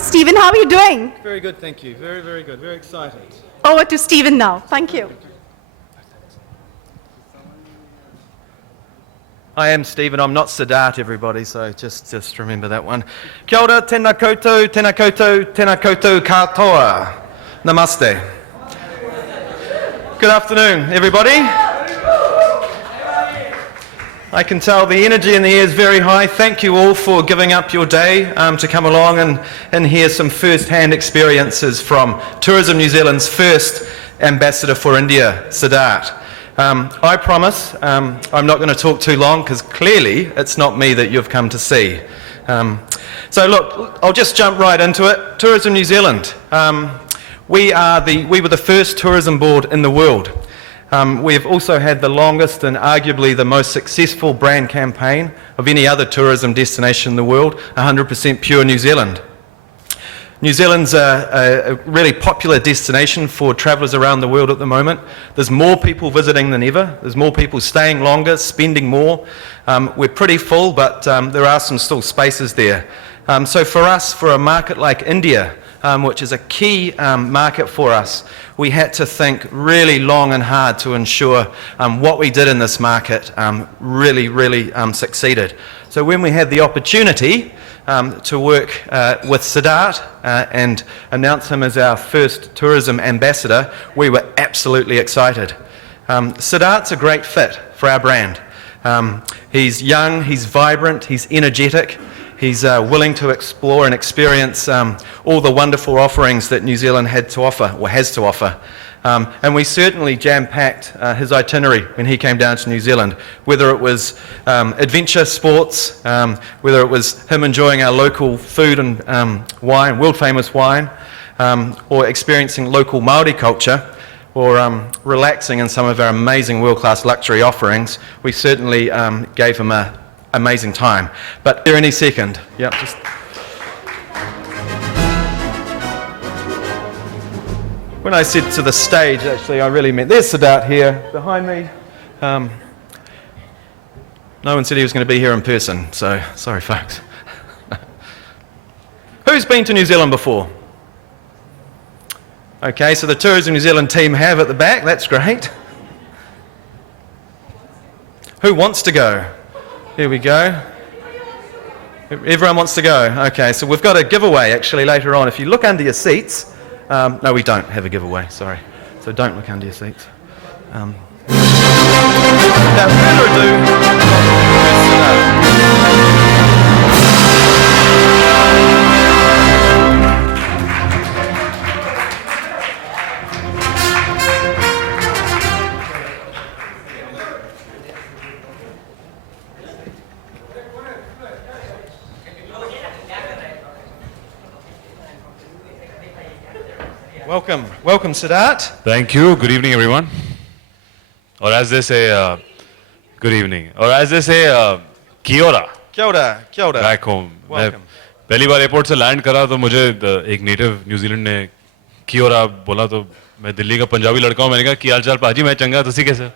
Stephen. How are you doing? Very good, thank you. Very, very good. Very excited. Over to Stephen now. Thank you. I am Stephen. I'm not Siddharth, everybody, so just remember that one. Kia ora, tēnā koutou, tēnā koutou, tēnā koutou katoa. Namaste. Good afternoon, everybody. I can tell the energy in the air is very high. Thank you all for giving up your day to come along and hear some first-hand experiences from Tourism New Zealand's first ambassador for India, SIDDHARTH. I promise I'm not going to talk too long because clearly it's not me that you've come to see. So look, I'll just jump right into it. Tourism New Zealand. We were the first tourism board in the world. We have also had the longest and arguably the most successful brand campaign of any other tourism destination in the world, 100% pure New Zealand. New Zealand's a really popular destination for travellers around the world at the moment. There's more people visiting than ever. There's more people staying longer, spending more. We're pretty full, but there are some still spaces there. So for us, for a market like India, which is a key market for us, we had to think really long and hard to ensure what we did in this market really succeeded. So when we had the opportunity to work with SIDDHARTH and announce him as our first tourism ambassador, we were absolutely excited. SIDDHARTH's a great fit for our brand. He's young, he's vibrant, he's energetic. He's willing to explore and experience all the wonderful offerings that New Zealand had to offer, or has to offer. And we certainly jam-packed his itinerary when he came down to New Zealand, whether it was adventure sports, whether it was him enjoying our local food and wine, world-famous wine, or experiencing local Māori culture, or relaxing in some of our amazing world-class luxury offerings. We certainly gave him an amazing time. But here any second. Yeah, just. When I said to the stage, actually, I really meant, there's SIDDHARTH here behind me. No one said he was going to be here in person, so sorry, folks. Who's been to New Zealand before? Okay, so the Tourism New Zealand team have at the back, that's great. Who wants to go? Here we go. Everyone wants to go. Okay, so we've got a giveaway actually later on. If you look under your seats, no, we don't have a giveaway, sorry. So don't look under your seats. Without further ado, Welcome, SIDDHARTH. Thank you. Good evening, everyone. Or as they say, good evening. Or as they say, kia ora. Kia ora, kia ora. Back home. Welcome. पहली बार airport से land करा तो मुझे एक native New Zealand ने kia ora बोला तो मैं दिल्ली का पंजाबी लड़का हूँ मैंने कहा क्या हाल चाल पाजी मैं चंगा तुसी कैसे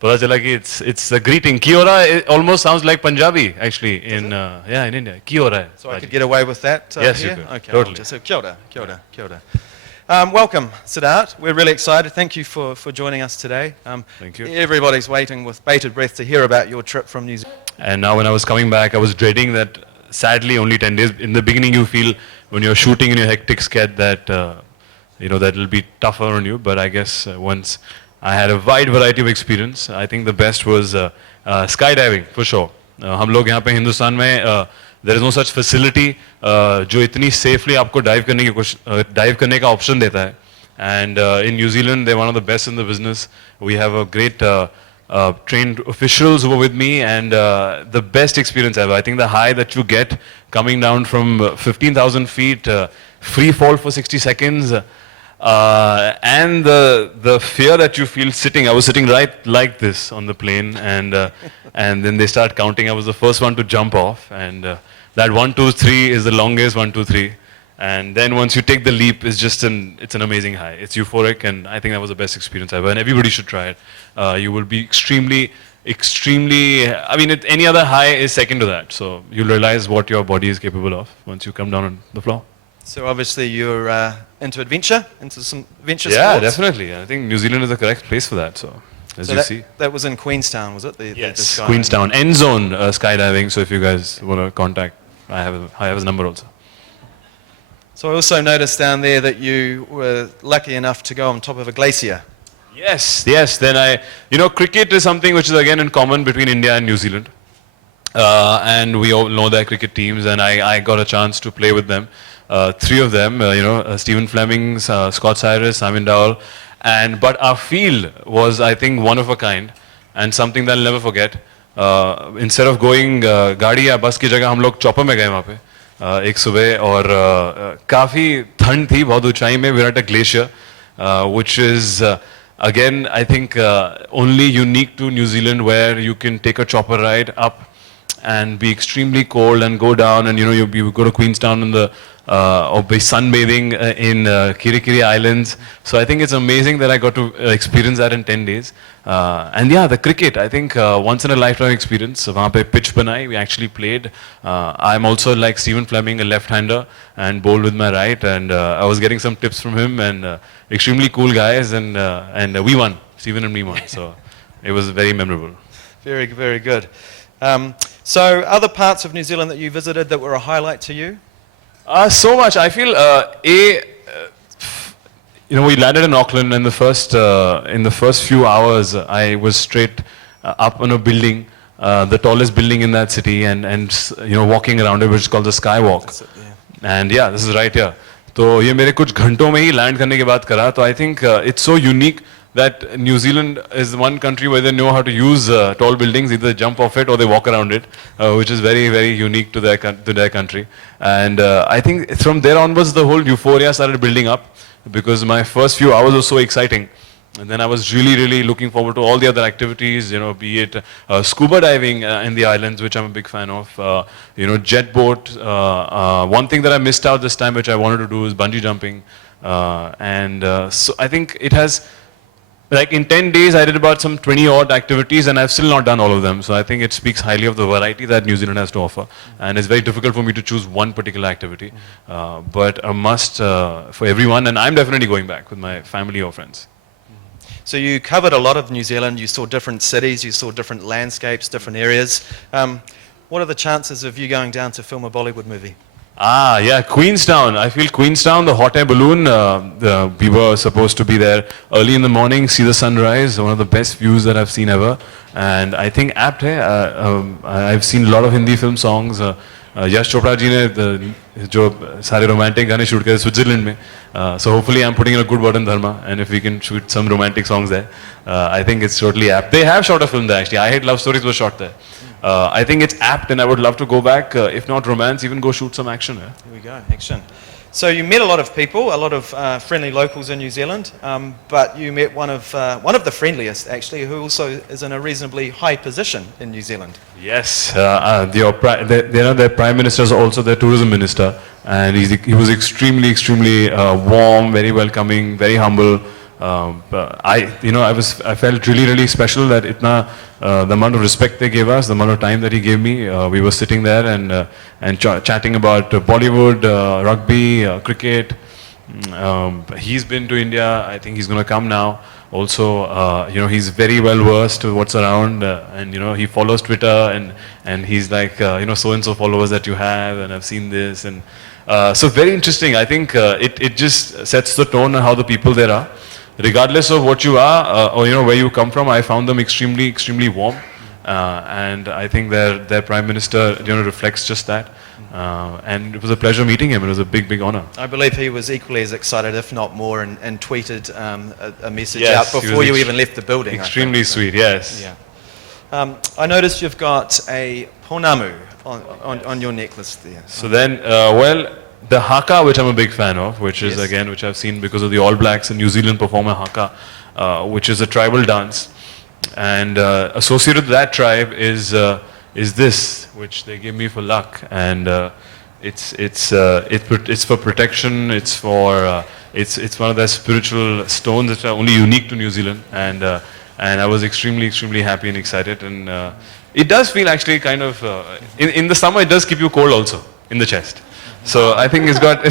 पता चला कि it's a greeting. Kia ora almost sounds like Punjabi actually in India. Kia ora. So I could get away with that yes, here? you could. Okay, Totally. So kia ora, kia ora, kia ora. Welcome, SIDDHARTH. We're really excited. Thank you for joining us today. Thank you. Everybody's waiting with bated breath to hear about your trip from New Zealand. And now when I was coming back, I was dreading that sadly only 10 days. In the beginning you feel when you're shooting in your hectic schedule that, that will be tougher on you. But I guess once I had a wide variety of experience, I think the best was skydiving for sure. हम लोग यहाँ पे हिंदुस्तान में there is no such facility जो इतनी safely आपको dive करने का option देता है. And in New Zealand, they're one of the best in the business. We have a great trained officials who were with me, and the best experience ever. I think the high that you get coming down from 15,000 feet, free fall for 60 seconds, and the fear that you feel sitting. I was sitting right like this on the plane, and then they start counting. I was the first one to jump off, and that 1, 2, 3 is the longest 1, 2, 3. And then once you take the leap, it's an amazing high. It's euphoric, and I think that was the best experience ever. And everybody should try it. You will be extremely extremely, I mean, any other high is second to that. So you'll realize what your body is capable of once you come down on the floor. So obviously you're into adventure, into some adventure Yeah, sports. definitely. I think New Zealand is the correct place for that. So as So you that, see. that was in Queenstown, was it? The Yes, skydiving? Queenstown, end zone skydiving. So if you guys want to contact, I have his number also. So I also noticed down there that you were lucky enough to go on top of a glacier. Yes, yes. Then cricket is something which is again in common between India and New Zealand. And we all know their cricket teams, and I got a chance to play with them. Three of them, Stephen Fleming, Scott Cyrus, Simon Dowell. But our field was, I think, one of a kind, and something that I'll never forget. Instead of going गाड़ी या बस की जगह हम लोग chopper में गए वहाँ पे एक सुबह और काफ़ी ठंड थी बहुत ऊंचाई में we're at a glacier which is again I think only unique to New Zealand where you can take a chopper ride up and be extremely cold and go down and you go to Queenstown in the or be sunbathing in Kirikiri Islands. So I think it's amazing that I got to experience that in 10 days. And yeah, the cricket, I think once in a lifetime experience. Wahan pe pitch banai, we actually played. I'm also like Stephen Fleming, a left-hander, and bowled with my right. And I was getting some tips from him and extremely cool guys. And we won. Stephen and me won. So it was very memorable. Very, very good. So other parts of New Zealand that you visited that were a highlight to you? So much. I feel we landed in Auckland, and in the first few hours, I was straight up on a building, the tallest building in that city, and walking around it, which is called the Skywalk. That's it, yeah. And yeah, this is right here. तो ये मेरे कुछ घंटों में ही land करने के बाद करा. तो I think it's so unique that New Zealand is the one country where they know how to use tall buildings, either jump off it or they walk around it, which is very, very unique to their country. And I think from there onwards, the whole euphoria started building up because my first few hours were so exciting. And then I was really, really looking forward to all the other activities, be it scuba diving in the islands, which I'm a big fan of, jet boat. One thing that I missed out this time, which I wanted to do, is bungee jumping. So I think it has, like in 10 days, I did about some 20 odd activities and I've still not done all of them. So I think it speaks highly of the variety that New Zealand has to offer. And it's very difficult for me to choose one particular activity, but a must for everyone. And I'm definitely going back with my family or friends. So you covered a lot of New Zealand. You saw different cities, you saw different landscapes, different areas. What are the chances of you going down to film a Bollywood movie? Yeah, Queenstown. I feel Queenstown, the hot air balloon, we were supposed to be there early in the morning, see the sunrise, one of the best views that I've seen ever. And I think apt hai. I've seen a lot of Hindi film songs. Yash Chopra ji ne jo sare romantic gaane shoot kare Switzerland mein. So hopefully I'm putting in a good word in Dharma, and if we can shoot some romantic songs there, I think it's totally apt. They have shot a film there actually. I Hate Love Stories was shot there. I think it's apt, and I would love to go back, if not romance, even go shoot some action. Here we go, action. So you met a lot of people, a lot of friendly locals in New Zealand, but you met one of the friendliest actually, who also is in a reasonably high position in New Zealand. Yes, their Prime Minister is also their tourism minister, and he was extremely, extremely warm, very welcoming, very humble. I felt really, really special that the amount of respect they gave us, the amount of time that he gave me. We were sitting there and chatting about Bollywood, rugby, cricket. He's been to India. I think he's going to come now. Also, he's very well versed with what's around, and he follows Twitter, and he's like, so and so followers that you have, and I've seen this, and so very interesting. I think it just sets the tone on how the people there are. Regardless of what you are or where you come from, I found them extremely, extremely warm, and I think their Prime Minister reflects just that. And it was a pleasure meeting him. It was a big, big honor. I believe he was equally as excited, if not more, and tweeted a message Yes, out before you even left the building. Extremely sweet, yes. Yeah. I noticed you've got a ponamu on your necklace there. So then, the haka, which I'm a big fan of, which is again, which I've seen because of the All Blacks in New Zealand perform a haka, which is a tribal dance, and associated with that tribe is this, which they give me for luck, and it's for protection. It's for it's one of their spiritual stones that are only unique to New Zealand, and and I was extremely happy and excited. And it does feel actually kind of in the summer it does keep you cold also in the chest. So I think it's got a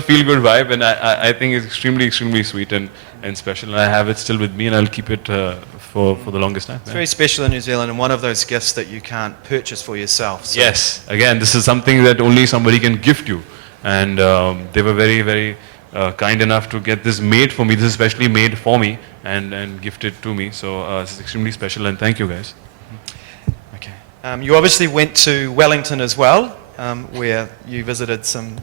feel good vibe, and I think it's extremely sweet and special. And I have it still with me, and I'll keep it for the longest time. It's very special in New Zealand, and one of those gifts that you can't purchase for yourself. So. Yes, again, this is something that only somebody can gift you, and they were very kind enough to get this made for me. This is specially made for me and gifted to me. So this is extremely special, and thank you guys. Okay. You obviously went to Wellington as well, where you visited some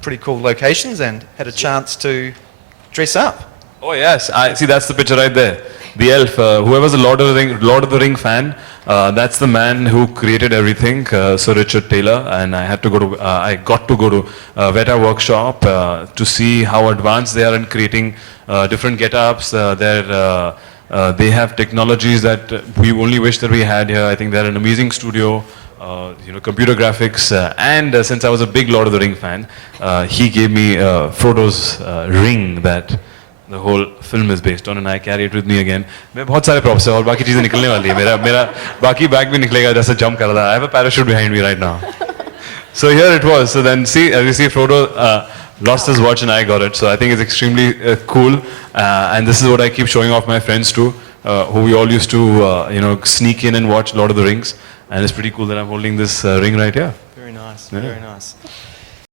pretty cool locations and had a chance to dress up. Oh yes, I see. That's the picture right there. The elf. Whoever's a Lord of the Ring fan, that's the man who created everything, Sir Richard Taylor. And I got to go to Veta workshop to see how advanced they are in creating different get-ups. They have technologies that we only wish that we had here. I think they're an amazing studio. Computer graphics, and since I was a big Lord of the Ring fan, he gave me Frodo's ring that the whole film is based on, and I carry it with me again. मैं बहुत सारे props हैं और बाकी चीजें निकलने वाली है. मेरा बाकी bag भी निकलेगा जैसे jump कर रहा था. I have a parachute behind me right now. So here it was. So then see, as you see, Frodo lost his watch and I got it. So I think it's extremely cool, and this is what I keep showing off my friends too, who we all used to sneak in and watch Lord of the Rings. And it's pretty cool that I'm holding this ring right here. Very nice, Yeah. very nice.